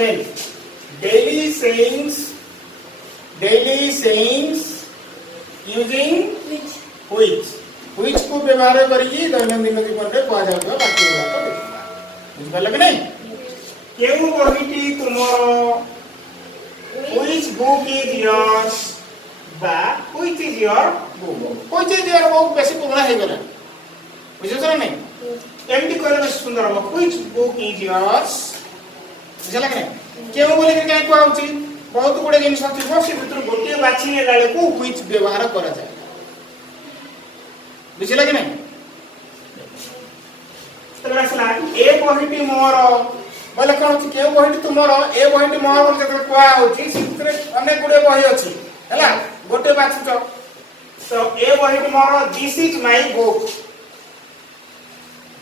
smell. Daily sayings using which को व्यवहार करिकी दैनंदिन जीवन रे कहा जाउतो वाक्य गुड़ा देखिबा बुझ पाले कि नहीं केउ बहिटी तुमरो which book is yours बा which is your book बेसी पुराना हे गला बुझछ ना नहीं एमडी कहले सुंदर हो which book is yours बुझला कि नहीं केउ बोले कि काय कहउ छी बहुत गुडे जिनिस थिबो से भितर गोटे बाछि ने गाले को which व्यवहार करा जाय बुझला कि नहीं तबरा सला ए बहिटी मोर बोले कहउ छी केउ बहिटी तुमरो ए बहिटी मोर जते कोआ होची सितरे अनेक गुडे बहि अछि हला गोटे बाछि तो ए बहिटी मोर दिस इज माय बुक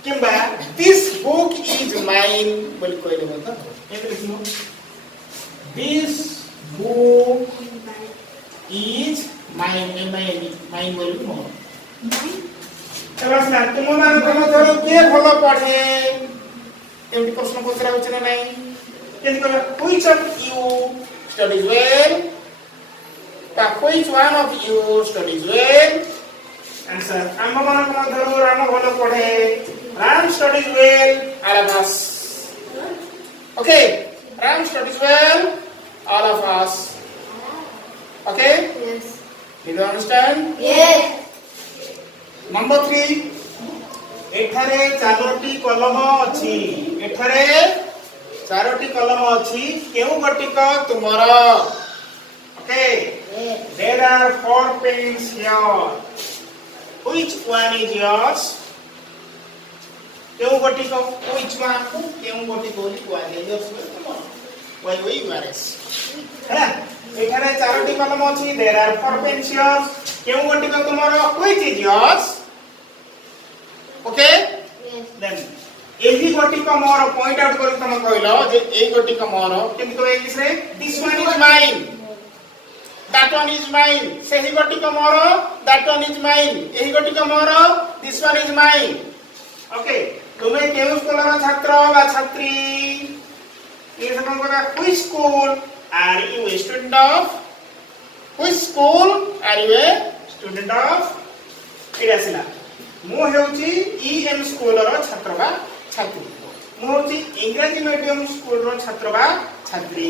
किंबा दिस बुक इज माइन बोले कहले मत एते लिखियो दिस बुक इज माइन बोले मोर तबरा तुम मान को धरो के भलो पढे एमडी प्रश्न पचरा होछ ना नहीं केन कहबा which of you studies well ता which one of you studies well answer हम मान को धरो राम भलो पढे Ram studies well all of us okay Ram studies well all of us okay yes you understand yes number 3 एठारे चारोटी कलम अछि एठारे चारोटी कलम अछि केउ गटिक तुमरा okay there are 4 pens here which one is yours केउ गटिक व्हिच वन केउ गटिक बोली वन इज योर्स व्हाई वी यूआरएस है एठारे चारोटी कलम अछि देयर आर 4 पेन्स हियर केउ गटिक तुमरा which is yours okay then एही गटिक मोर पॉइंट आउट करी तुम कहलो जे ए गटिक मोर केम कहबे इंग्लिश रे this one is mine that one is mine सेही गटिक मोर दैट वन इज माइन एही गटिक मोर this one is mine okay तुमे केउ स्कूल रो छात्र बा छात्री ये सब कहबा which school are you a student of which school are you a student of इरासिला मु हेउची ईएम स्कूल रो छात्र बा छात्री मु हेउची इंग्लिश मीडियम स्कूल रो छात्र बा छात्री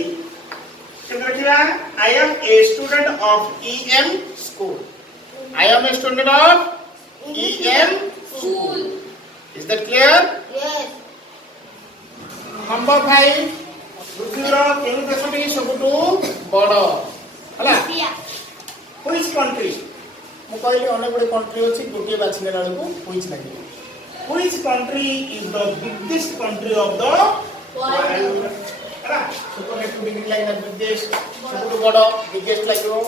केमरा किया I am a student of EM school I am a student of EM school is that clear yes number 5 पृथ्वी रो केउ देशटी सबटु बड़ हला व्हिच कंट्री मु कहली अनेक बड़े कंट्री अछि गोटे बाछिने लाल को व्हिच लागि which country is the biggest country of the world हला superlative degree line biggest सबटु बड़ बिगेस्ट लागियो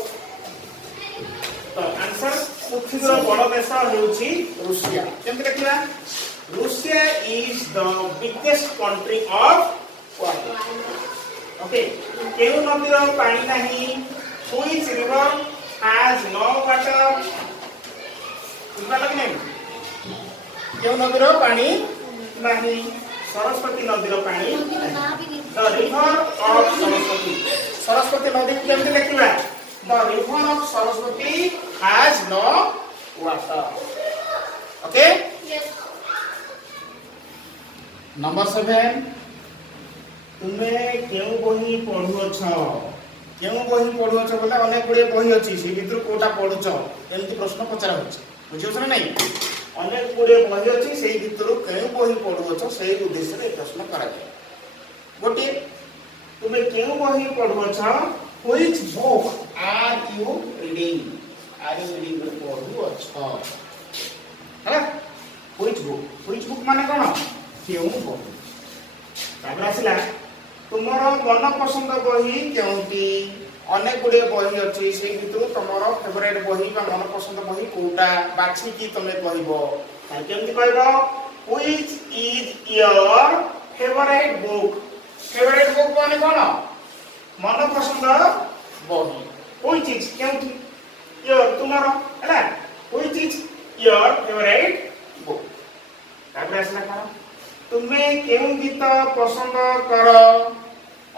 तो आंसर पृथ्वी रो बड़ देश हेउछि रूसिया केमति देखिबा Russia is the biggest country of world okay केउ नदी रो पानी नाही which river has no water बुझला लगने केउ नदीर पानी नाही सरस्वती नदीर पानी द रिवर ऑफ सरस्वती नदी केमते लिखिबा the river of Saraswati has no water okay yes number 7 तुमे केउ बही पढुअ छ केउ बही पढुअ छ बोले अनेक गुडे बही अछि से भितर कोटा पढुछ एमति प्रश्न पचरा होछ बुझियो छ नहीं अनेक गुडे बही अछि से भितर केउ बही पढुअ छ से उद्देश्य रे प्रश्न करा जाय गोटे तुमे केउ बही पढुअ छ which book are you reading पढुअ छ हला व्हिच बुक माने कोन केउ बही तापर आसिला तुमरो मन पसंद बही केउटी अनेक गुडे बही अछि से भितर तुमरो फेवरेट बही बा मन पसंद बही कोटा बाछि की तमे कहबो ताई केमति कहबो which is your favourite book माने कोन मन पसंद बही व्हिच इज केउटी योर तुमरो हला which is your favourite book तापर आसला कोन तुमे केउ गीत पसंद करो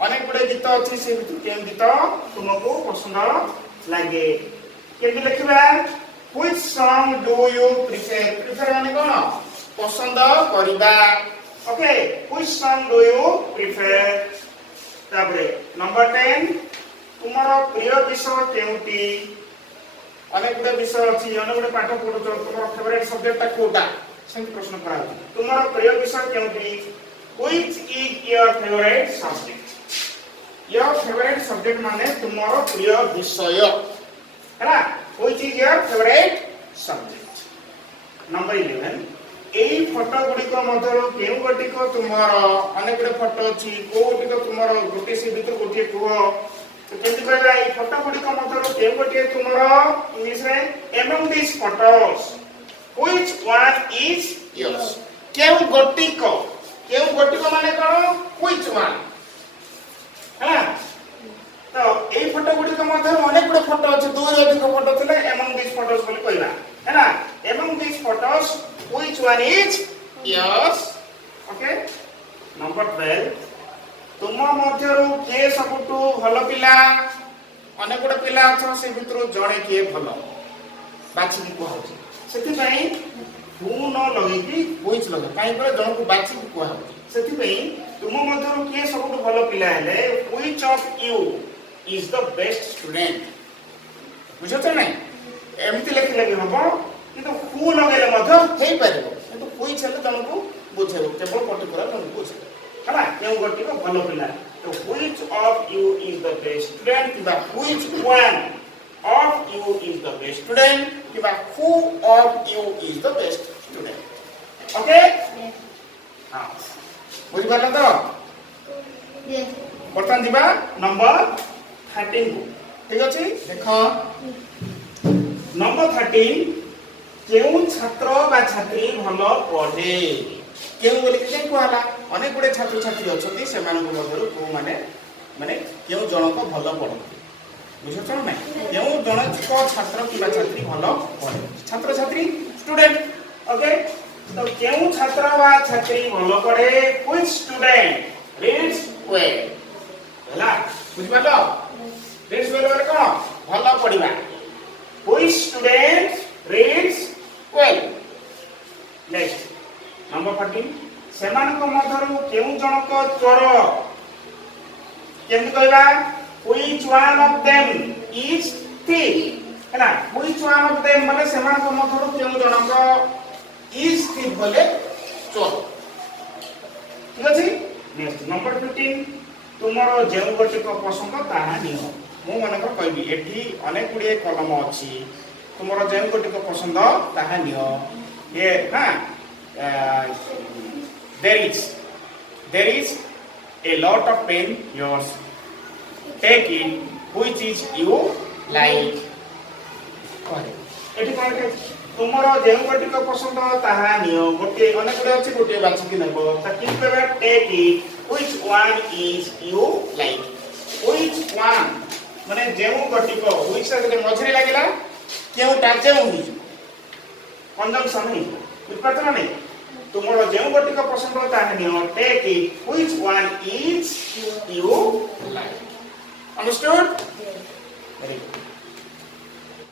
अनेक गीत अच्छी से केम गीत तुमको पसंद लगे केमती लिखा which song do you prefer prefer माने कोन पसंद करबा okay which song do you prefer ताबरे नंबर 10 तुम्हारा प्रिय विषय केउटी अनेक गुडे विषय अछि अनेक गुडे पाठ पढु तुम्हारा फेवरेट सब्जेक्ट कोटा सेम प्रश्न करा तुम्हारा प्रिय विषय केउटी which is your favourite subject your favourite subject माने तुम्हारा प्रिय विषय हैला which is your favourite subject number 11 एई फोटो गुडी को मधर केउ गोटी को तुम्हारा अनेक गुडे फोटो अछि को गोटी को तुम्हारा गोटी से भीतर गोटी को तो केमती कहबा एई फोटो गुडी को मधर केउ गोटी तुम्हारा इंग्लिश रे among these photos which one is yours केउ गोटी को माने कोन which one है तो एई फोटो गुडी को मधर अनेक गुडे फोटो अछि दो अधिक फोटो थिले among these photos बोली कहबा है ना among these photos which one is yours okay number 12 तुम मध्यरु के सबटु भलो पिला अनेक गुडे पिला अछ से भितरु जणे के भलो बाछि को होछि सेति पई तू न लगे कि which लगे काई पर जण को बाछि को होछि सेति पई तुम मध्यरु के सबटु भलो पिला हेले which of you is the best student बुझत नै एमिति लेखि लगे हबो किंतु हु लगेले मध्य हेई परिबो किंतु which हेले जणको बुझेबो केवल पर्टिकुलर जणको बुझेबो हला केउ गोटी को भलो पिला तो which of you is the best student किबा which one of you is the best student किबा who of you is the best student okay हां बुझि पाला तो यस बर्तन दिबा नंबर 13 को ठीक अछि देखो नंबर 13 केउ छात्र बा छात्री भलो पढे केउ बोले के कहला अनेक गुडे छात्र छात्री अछती से मानको मधुर को माने केउ जण को भलो पढती बुझछ नै केउ जण को छात्र किबा छात्री भलो पढे छात्र छात्री स्टूडेंट ओके तो केउ छात्र बा छात्री भलो पढे व्हिच स्टूडेंट रीड्स वेल हला बुझ पालो रीड्स वेल बोले कोन भलो पढिबा which student reads well next number 14 सेमान को मधरु केउ जनक चोर केमति कहबा which one of them is thief हैना which one of them माने सेमान को मधरु केउ जनक is thief बोले चोर ठीक अछि नेक्स्ट नंबर 15 तुमरो जेउ गोटी को पसंद ताहा नियो मो मनकर कहबी एठी अनेक गुडी कलम अछि तुमरो जेउ गोटी को पसंद ताहा नियो ये ना there is a lot of pen yours take it which is you like एठी कोन के तुमरो जेउ गोटी को पसंद ताहा नियो गोटे अनेक गुडी अछि गोटे बाछि कि नबो त कि कहबा take it which one is you like which one माने जेउ गोटी को which से मझरे लागला केउटा जेउ ही कंजंक्शन ही बुझपात नै तुमरो जेउ गोटी को पसंद ताहा neo take it which one is you like understood very good